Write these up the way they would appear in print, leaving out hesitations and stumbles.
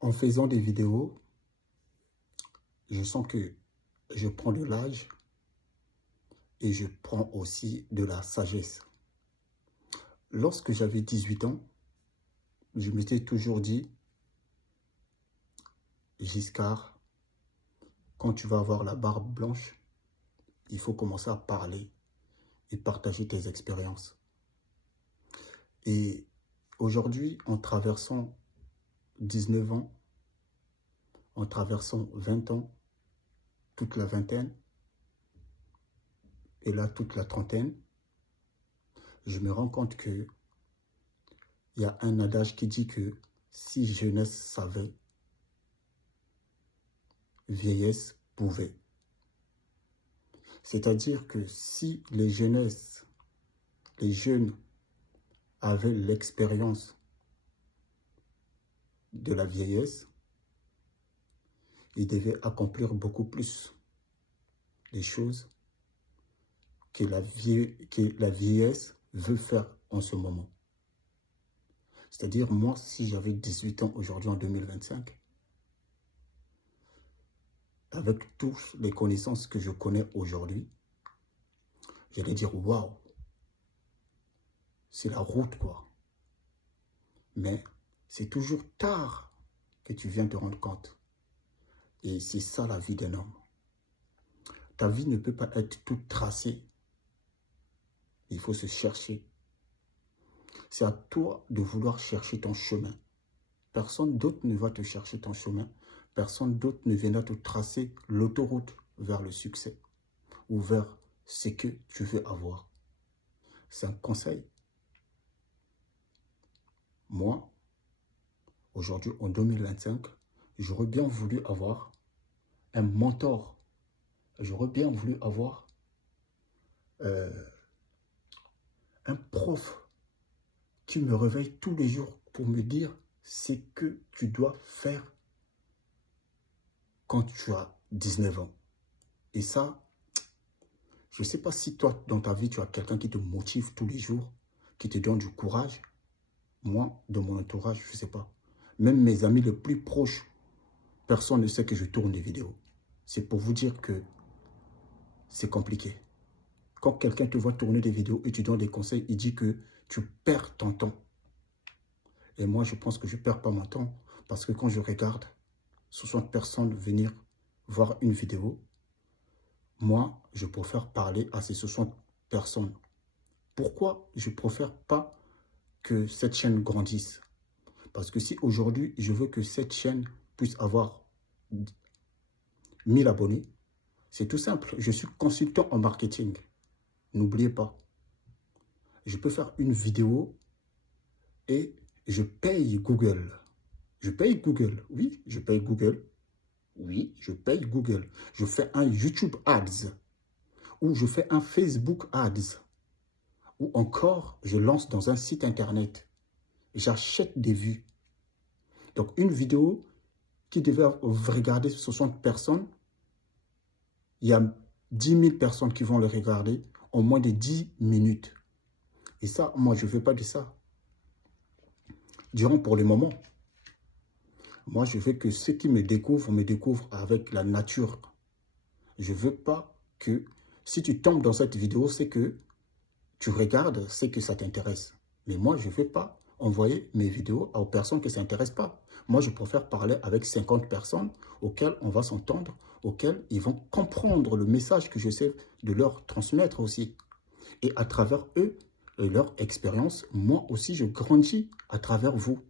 En faisant des vidéos, je sens que je prends de l'âge et je prends aussi de la sagesse. Lorsque j'avais 18 ans, je m'étais toujours dit, Giscard, quand tu vas avoir la barbe blanche, il faut commencer à parler et partager tes expériences. Et aujourd'hui, en traversant 19 ans, en traversant 20 ans, toute la vingtaine, et là toute la trentaine, je me rends compte que il y a un adage qui dit que si jeunesse savait, vieillesse pouvait. C'est-à-dire que si les jeunesses, les jeunes avaient l'expérience de la vieillesse, ils devaient accomplir beaucoup plus les choses que la vieillesse veut faire en ce moment. C'est-à-dire, moi, si j'avais 18 ans aujourd'hui en 2025, avec toutes les connaissances que je connais aujourd'hui, j'allais dire, waouh, c'est la route, quoi. Mais c'est toujours tard que tu viens te rendre compte. Et c'est ça la vie d'un homme. Ta vie ne peut pas être toute tracée. Il faut se chercher. C'est à toi de vouloir chercher ton chemin. Personne d'autre ne va te chercher ton chemin. Personne d'autre ne viendra te tracer l'autoroute vers le succès ou vers ce que tu veux avoir. C'est un conseil. Moi, aujourd'hui, en 2025, j'aurais bien voulu avoir un mentor. J'aurais bien voulu avoir un prof qui me réveille tous les jours pour me dire ce que tu dois faire quand tu as 19 ans. Et ça, je ne sais pas si toi, dans ta vie, tu as quelqu'un qui te motive tous les jours, qui te donne du courage. Moi, dans mon entourage, je ne sais pas. Même mes amis les plus proches, personne ne sait que je tourne des vidéos. C'est pour vous dire que c'est compliqué. Quand quelqu'un te voit tourner des vidéos et tu donnes des conseils, il dit que tu perds ton temps. Et moi, je pense que je ne perds pas mon temps parce que quand je regarde 60 personnes venir voir une vidéo, moi, je préfère parler à ces 60 personnes. Pourquoi je ne préfère pas que cette chaîne grandisse? Parce que si aujourd'hui, je veux que cette chaîne puisse avoir 1000 abonnés, c'est tout simple. Je suis consultant en marketing. N'oubliez pas. Je peux faire une vidéo et je paye Google. Je paye Google. Oui, je paye Google. Oui, je paye Google. Je fais un YouTube Ads ou je fais un Facebook Ads ou encore je lance dans un site internet. J'achète des vues. Donc une vidéo qui devait regarder 60 personnes, il y a 10 000 personnes qui vont le regarder en moins de 10 minutes. Et ça, moi, je ne veux pas de ça. Durant pour le moment, moi, je veux que ceux qui me découvrent avec la nature. Je ne veux pas que, si tu tombes dans cette vidéo, c'est que tu regardes, c'est que ça t'intéresse. Mais moi, je ne veux pas envoyer mes vidéos aux personnes qui ne s'intéressent pas. Moi, je préfère parler avec 50 personnes auxquelles on va s'entendre, auxquelles ils vont comprendre le message que j'essaie de leur transmettre aussi. Et à travers eux, et leur expérience, moi aussi, je grandis à travers vous.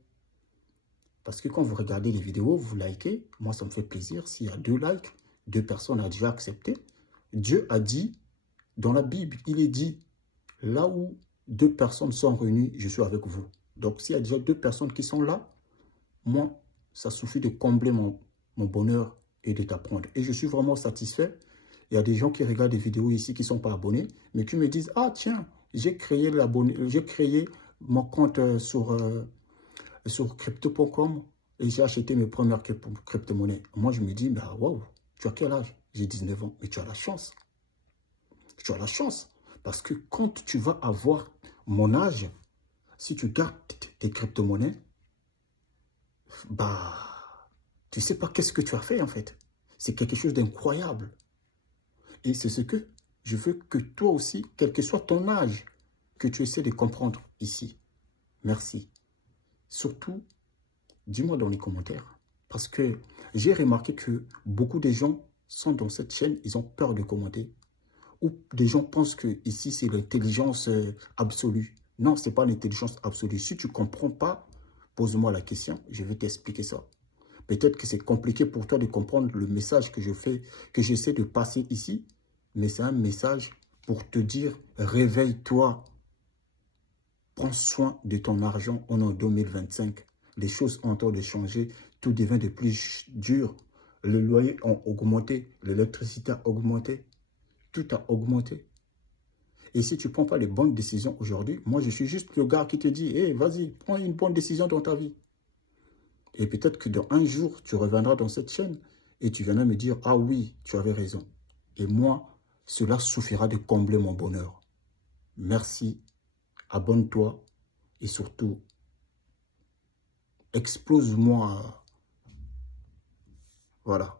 Parce que quand vous regardez les vidéos, vous likez, moi, ça me fait plaisir. S'il y a 2 likes, 2 personnes ont déjà accepté. Dieu a dit, dans la Bible, il est dit, là où 2 personnes sont réunies, je suis avec vous. Donc, s'il y a déjà 2 personnes qui sont là, moi, ça suffit de combler mon bonheur et de t'apprendre. Et je suis vraiment satisfait. Il y a des gens qui regardent des vidéos ici qui ne sont pas abonnés, mais qui me disent, ah tiens, j'ai créé mon compte sur crypto.com et j'ai acheté mes premières crypto-monnaies. Moi, je me dis, bah, waouh, tu as quel âge? J'ai 19 ans, mais tu as la chance. Tu as la chance. Parce que quand tu vas avoir mon âge, si tu gardes tes crypto-monnaies, bah, Tu ne sais pas qu'est-ce que tu as fait, en fait. C'est quelque chose d'incroyable. Et c'est ce que je veux que toi aussi, quel que soit ton âge, que tu essaies de comprendre ici. Merci. Surtout, dis-moi dans les commentaires. Parce que j'ai remarqué que beaucoup de gens sont dans cette chaîne, ils ont peur de commenter. Ou des gens pensent que ici c'est l'intelligence absolue. Non, ce n'est pas l'intelligence absolue. Si tu ne comprends pas, pose-moi la question, je vais t'expliquer ça. Peut-être que c'est compliqué pour toi de comprendre le message que je fais, que j'essaie de passer ici, mais c'est un message pour te dire, réveille-toi, prends soin de ton argent, on est en 2025. Les choses ont en train de changer, tout devient de plus dur. Le loyer a augmenté, l'électricité a augmenté, tout a augmenté. Et si tu ne prends pas les bonnes décisions aujourd'hui, moi je suis juste le gars qui te dit, hey, vas-y, prends une bonne décision dans ta vie. Et peut-être que dans un jour, tu reviendras dans cette chaîne et tu viendras me dire, ah oui, tu avais raison. Et moi, cela suffira de combler mon bonheur. Merci, abonne-toi et surtout, explose-moi. Voilà.